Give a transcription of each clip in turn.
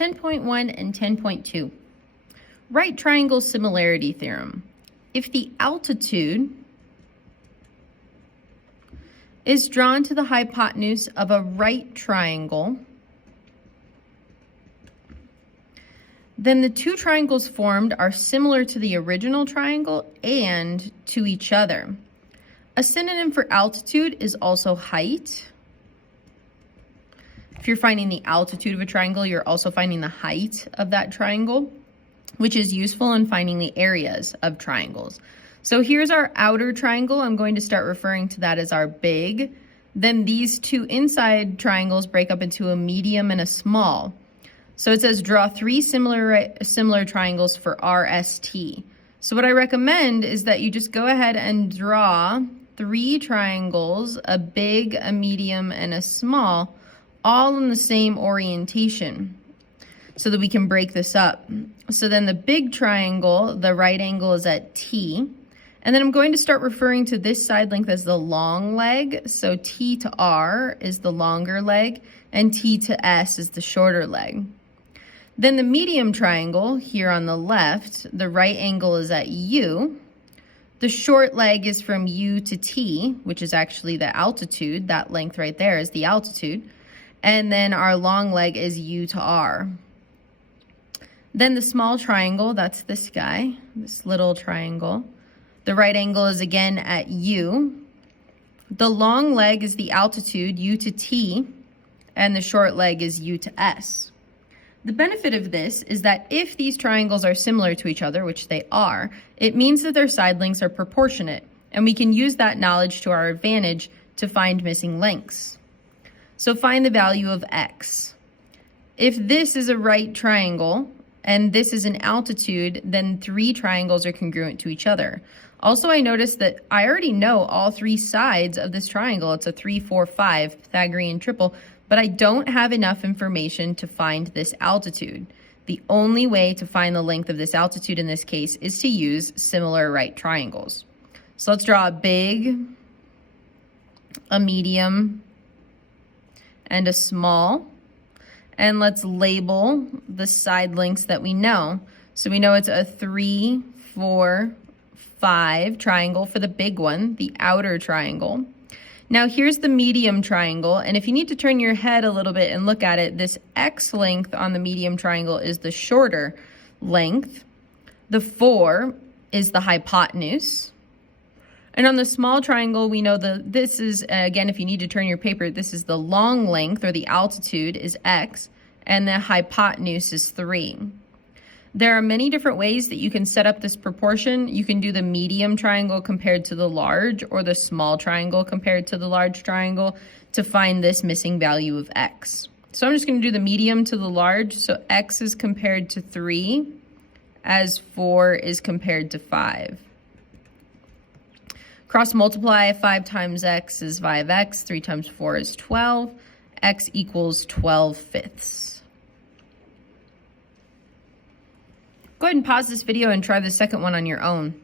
10.1 and 10.2. Right triangle similarity theorem. If the altitude is drawn to the hypotenuse of a right triangle, then the two triangles formed are similar to the original triangle and to each other. A synonym for altitude is also height. If you're finding the altitude of a triangle, you're also finding the height of that triangle, which is useful in finding the areas of triangles. So here's our outer triangle. I'm going to start referring to that as our big. Then these two inside triangles break up into a medium and a small. So it says draw three similar triangles for RST. So what I recommend is that you just go ahead and draw three triangles, a big, a medium, and a small, all in the same orientation so that we can break this up. So then the big triangle, the right angle is at T. And then I'm going to start referring to this side length as the long leg. So T to R is the longer leg, and T to S is the shorter leg. Then the medium triangle here on the left, the right angle is at U. The short leg is from U to T, which is actually the altitude. That length right there is the altitude. And then our long leg is U to R. Then the small triangle, that's this guy, this little triangle. The right angle is again at U. The long leg is the altitude, U to T, and the short leg is U to S. The benefit of this is that if these triangles are similar to each other, which they are, it means that their side lengths are proportionate, and we can use that knowledge to our advantage to find missing lengths. So find the value of x. If this is a right triangle and this is an altitude, then three triangles are congruent to each other. Also, I noticed that I already know all three sides of this triangle. It's a 3, 4, 5 Pythagorean triple, but I don't have enough information to find this altitude. The only way to find the length of this altitude in this case is to use similar right triangles. So let's draw a big, a medium, and a small. And let's label the side lengths that we know. So we know it's a 3, 4, 5 triangle for the big one, the outer triangle. Now here's the medium triangle, and if you need to turn your head a little bit and look at it, this x length on the medium triangle is the shorter length. The 4 is the hypotenuse. And on the small triangle, we know this is, again, if you need to turn your paper, this is the long length, or the altitude is x, and the hypotenuse is 3. There are many different ways that you can set up this proportion. You can do the medium triangle compared to the large, or the small triangle compared to the large triangle to find this missing value of x. So I'm just going to do the medium to the large. So x is compared to 3 as 4 is compared to 5. Cross multiply, 5 times x is 5x, 3 times 4 is 12, x equals 12/5. Go ahead and pause this video and try the second one on your own.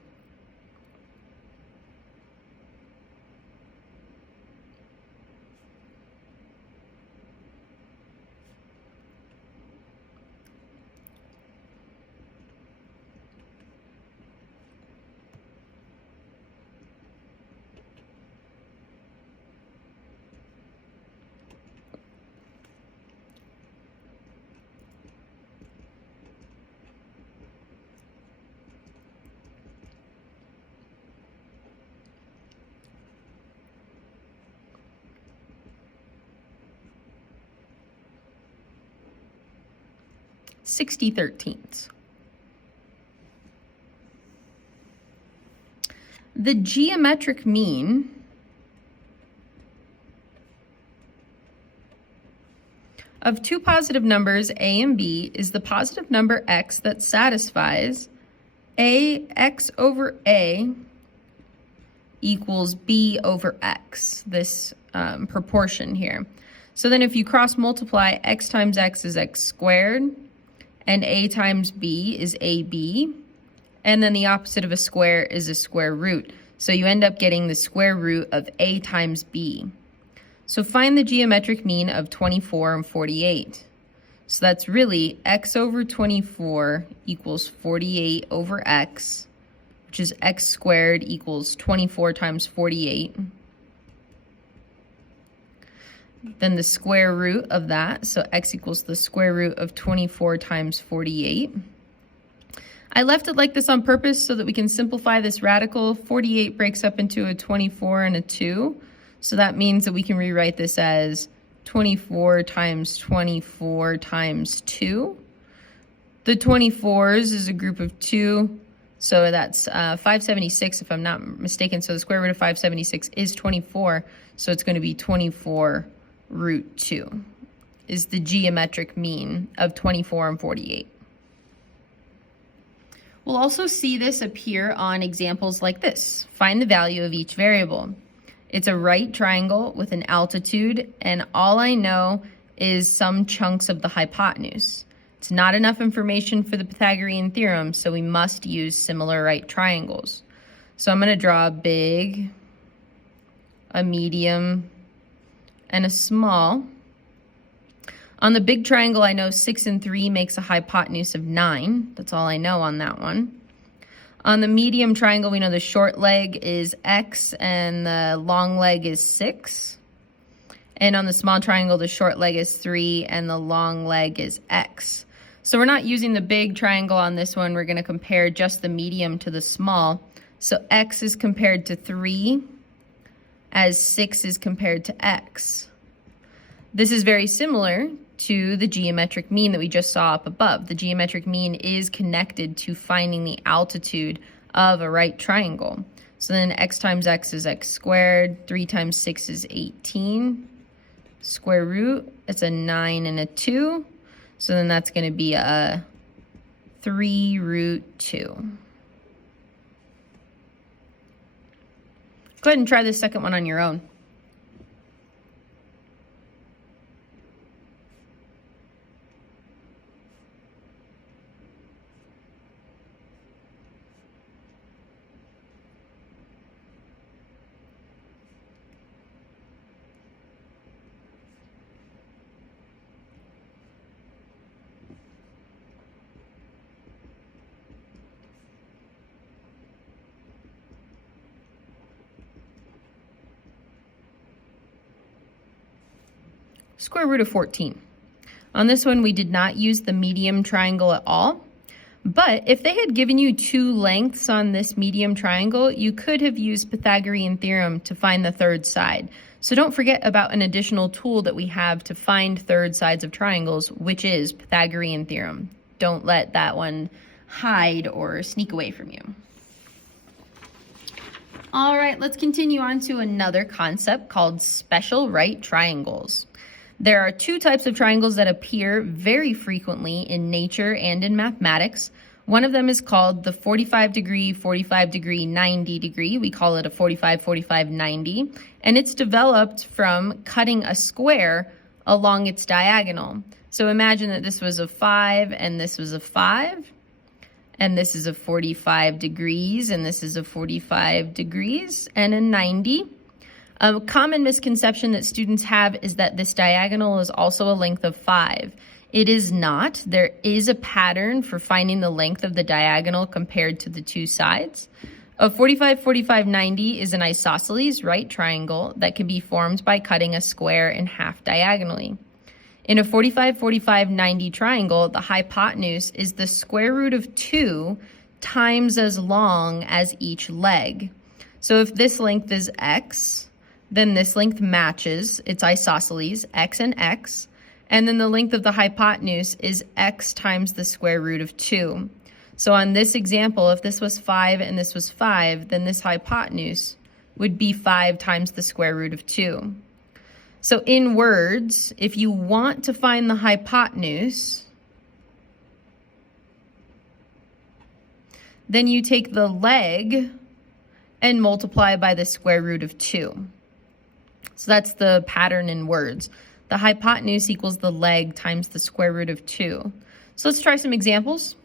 (60/13). The geometric mean of two positive numbers a and b is the positive number x that satisfies x over a equals b over x, this proportion here. So then if you cross multiply, x times x is x squared, and a times b is ab, and then the opposite of a square is a square root. So you end up getting the square root of a times b. So find the geometric mean of 24 and 48. So that's really x over 24 equals 48 over x, which is x squared equals 24 times 48. Then the square root of that, so x equals the square root of 24 times 48. I left it like this on purpose so that we can simplify this radical. 48 breaks up into a 24 and a 2. So that means that we can rewrite this as 24 times 24 times 2. The 24s is a group of 2, so that's 576 if I'm not mistaken. So the square root of 576 is 24, so it's going to be 24 root 2 is the geometric mean of 24 and 48. We'll also see this appear on examples like this. Find the value of each variable. It's a right triangle with an altitude, and all I know is some chunks of the hypotenuse. It's not enough information for the Pythagorean theorem, so we must use similar right triangles. So I'm going to draw a big, a medium, and a small. On the big triangle, I know 6 and 3 makes a hypotenuse of 9. That's all I know on that one. On the medium triangle, we know the short leg is x and the long leg is 6. And on the small triangle, the short leg is 3 and the long leg is x. So we're not using the big triangle on this one. We're going to compare just the medium to the small. So x is compared to 3 as 6 is compared to x. This is very similar to the geometric mean that we just saw up above. The geometric mean is connected to finding the altitude of a right triangle. So then x times x is x squared, 3 times 6 is 18, square root, it's a 9 and a 2, so then that's going to be a 3 root 2. Go ahead and try this second one on your own. Square root of 14. On this one, we did not use the medium triangle at all. But if they had given you 2 lengths on this medium triangle, you could have used Pythagorean theorem to find the third side. So don't forget about an additional tool that we have to find third sides of triangles, which is Pythagorean theorem. Don't let that one hide or sneak away from you. All right, let's continue on to another concept called special right triangles. There are 2 types of triangles that appear very frequently in nature and in mathematics. One of them is called the 45 degree, 45 degree, 90 degree. We call it a 45, 45, 90. And it's developed from cutting a square along its diagonal. So imagine that this was a 5 and this was a 5. And this is a 45 degrees and this is a 45 degrees and a 90. A common misconception that students have is that this diagonal is also a length of 5. It is not. There is a pattern for finding the length of the diagonal compared to the 2 sides. A 45, 45, 90 is an isosceles right triangle that can be formed by cutting a square in half diagonally. In a 45, 45, 90 triangle, the hypotenuse is the square root of 2 times as long as each leg. So if this length is x, then this length matches, it's isosceles, x and x, and then the length of the hypotenuse is x times the square root of 2. So on this example, if this was 5 and this was 5, then this hypotenuse would be 5 times the square root of 2. So in words, if you want to find the hypotenuse, then you take the leg and multiply by the square root of 2. So that's the pattern in words. The hypotenuse equals the leg times the square root of 2. So let's try some examples.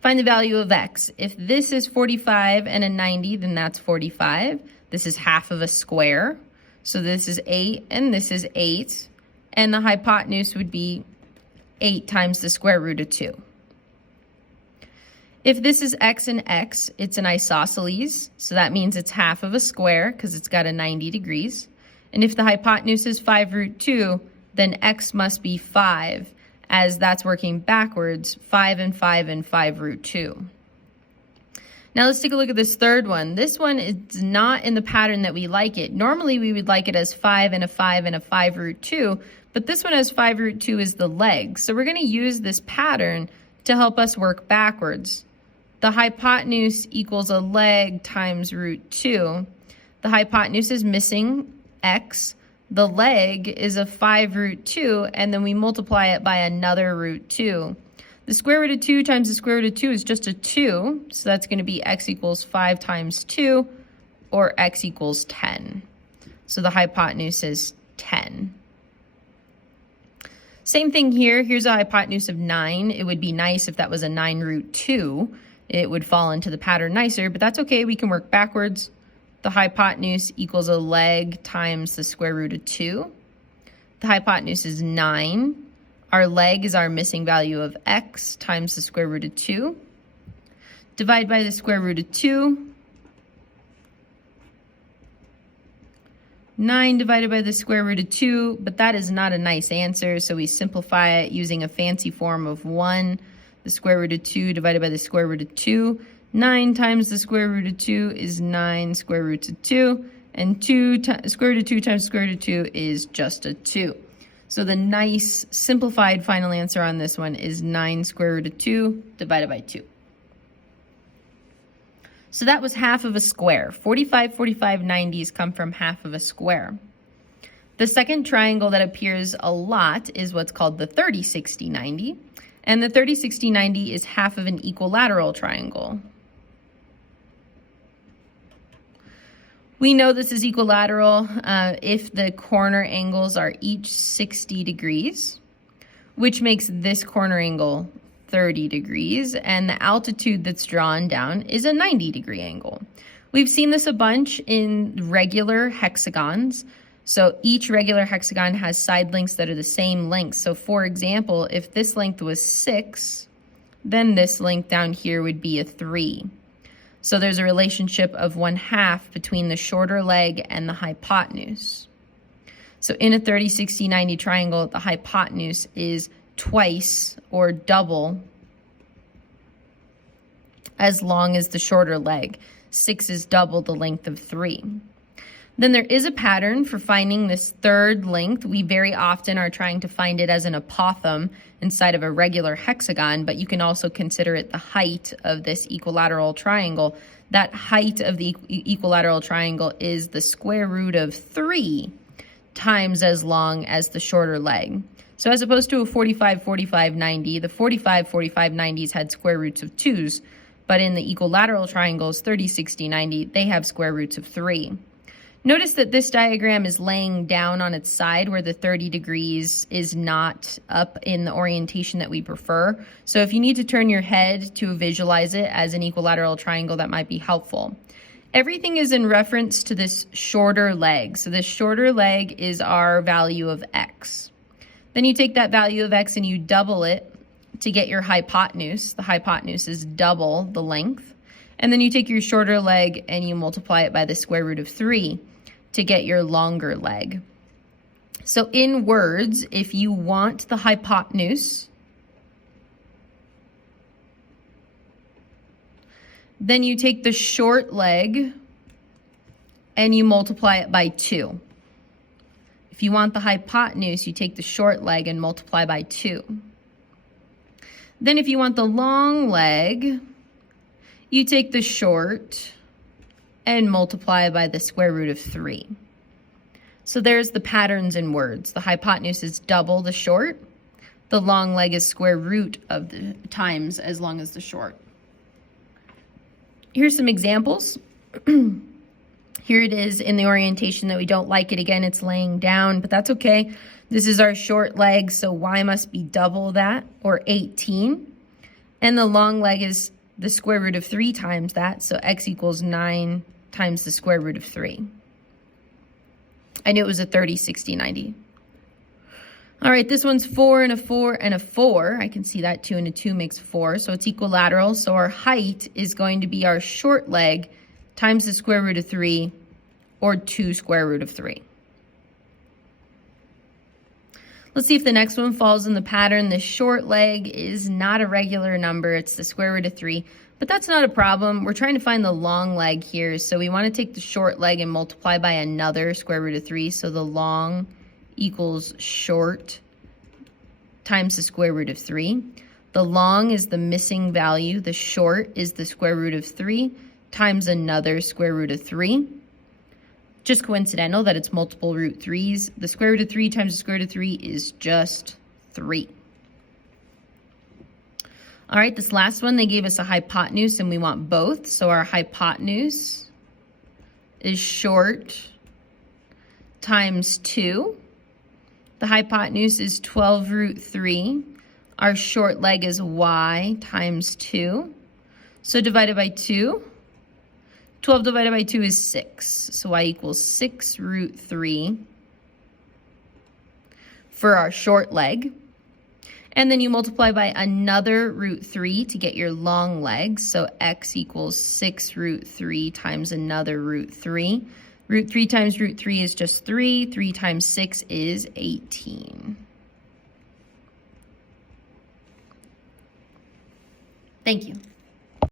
Find the value of x. If this is 45 and a 90, then that's 45. This is half of a square. So this is 8 and this is 8. And the hypotenuse would be 8 times the square root of 2. If this is x and x, it's an isosceles, so that means it's half of a square because it's got a 90 degrees. And if the hypotenuse is 5 root 2, then x must be 5, as that's working backwards, 5 and 5 and 5 root 2. Now let's take a look at this third one. This one is not in the pattern that we like it. Normally we would like it as 5 and a 5 and a 5 root 2, but this one has 5 root 2 as the leg. So we're going to use this pattern to help us work backwards. The hypotenuse equals a leg times root 2. The hypotenuse is missing x. The leg is a 5 root 2, and then we multiply it by another root 2. The square root of 2 times the square root of 2 is just a 2, so that's going to be x equals 5 times 2, or x equals 10. So the hypotenuse is 10. Same thing here. Here's a hypotenuse of 9. It would be nice if that was a 9 root 2. It would fall into the pattern nicer, but that's okay. We can work backwards. The hypotenuse equals a leg times the square root of 2. The hypotenuse is 9. Our leg is our missing value of x times the square root of 2. Divide by the square root of 2. 9 divided by the square root of 2, but that is not a nice answer, so we simplify it using a fancy form of 1. The square root of 2 divided by the square root of 2. 9 times the square root of 2 is 9 square roots of 2. And square root of 2 times square root of 2 is just a 2. So the nice simplified final answer on this one is 9 square root of 2 divided by 2. So that was half of a square. 45, 45, 90s come from half of a square. The second triangle that appears a lot is what's called the 30, 60, 90. And the 30, 60, 90 is half of an equilateral triangle. We know this is equilateral if the corner angles are each 60 degrees, which makes this corner angle 30 degrees, and the altitude that's drawn down is a 90-degree angle. We've seen this a bunch in regular hexagons. So each regular hexagon has side lengths that are the same length. So for example, if this length was 6, then this length down here would be a 3. So there's a relationship of 1/2 between the shorter leg and the hypotenuse. So in a 30, 60, 90 triangle, the hypotenuse is twice or double as long as the shorter leg. 6 is double the length of 3. Then there is a pattern for finding this third length. We very often are trying to find it as an apothem inside of a regular hexagon, but you can also consider it the height of this equilateral triangle. That height of the equilateral triangle is the square root of 3 times as long as the shorter leg. So as opposed to a 45, 45, 90, the 45, 45, 90s had square roots of 2s, but in the equilateral triangles, 30, 60, 90, they have square roots of 3. Notice that this diagram is laying down on its side where the 30 degrees is not up in the orientation that we prefer. So if you need to turn your head to visualize it as an equilateral triangle, that might be helpful. Everything is in reference to this shorter leg. So this shorter leg is our value of x. Then you take that value of x and you double it to get your hypotenuse. The hypotenuse is double the length. And then you take your shorter leg and you multiply it by the square root of 3 to get your longer leg. So in words, if you want the hypotenuse, then you take the short leg and you multiply it by 2. If you want the hypotenuse, you take the short leg and multiply by 2. Then if you want the long leg, you take the short and multiply by the square root of 3. So there's the patterns in words. The hypotenuse is double the short. The long leg is square root of the times as long as the short. Here's some examples. Here it is in the orientation that we don't like it. Again, it's laying down, but that's okay. This is our short leg, so y must be double that, or 18. And the long leg is the square root of 3 times that, so x equals 9 times the square root of 3. I knew it was a 30, 60, 90. All right, this one's 4 and a 4 and a 4. I can see that 2 and a 2 makes 4, so it's equilateral. So our height is going to be our short leg times the square root of 3, or 2 square root of 3. Let's see if the next one falls in the pattern. The short leg is not a regular number. It's the square root of 3, but that's not a problem. We're trying to find the long leg here, so we want to take the short leg and multiply by another square root of 3, so the long equals short times the square root of 3. The long is the missing value. The short is the square root of 3 times another square root of 3. Just coincidental that it's multiple root 3's. The square root of 3 times the square root of 3 is just 3. All right, this last one, they gave us a hypotenuse and we want both. So our hypotenuse is short times 2. The hypotenuse is 12 root 3. Our short leg is y times 2. So divided by 2. 12 divided by 2 is 6. So y equals 6 root 3 for our short leg. And then you multiply by another root 3 to get your long leg. So x equals 6 root 3 times another root 3. Root 3 times root 3 is just 3. 3 times 6 is 18. Thank you.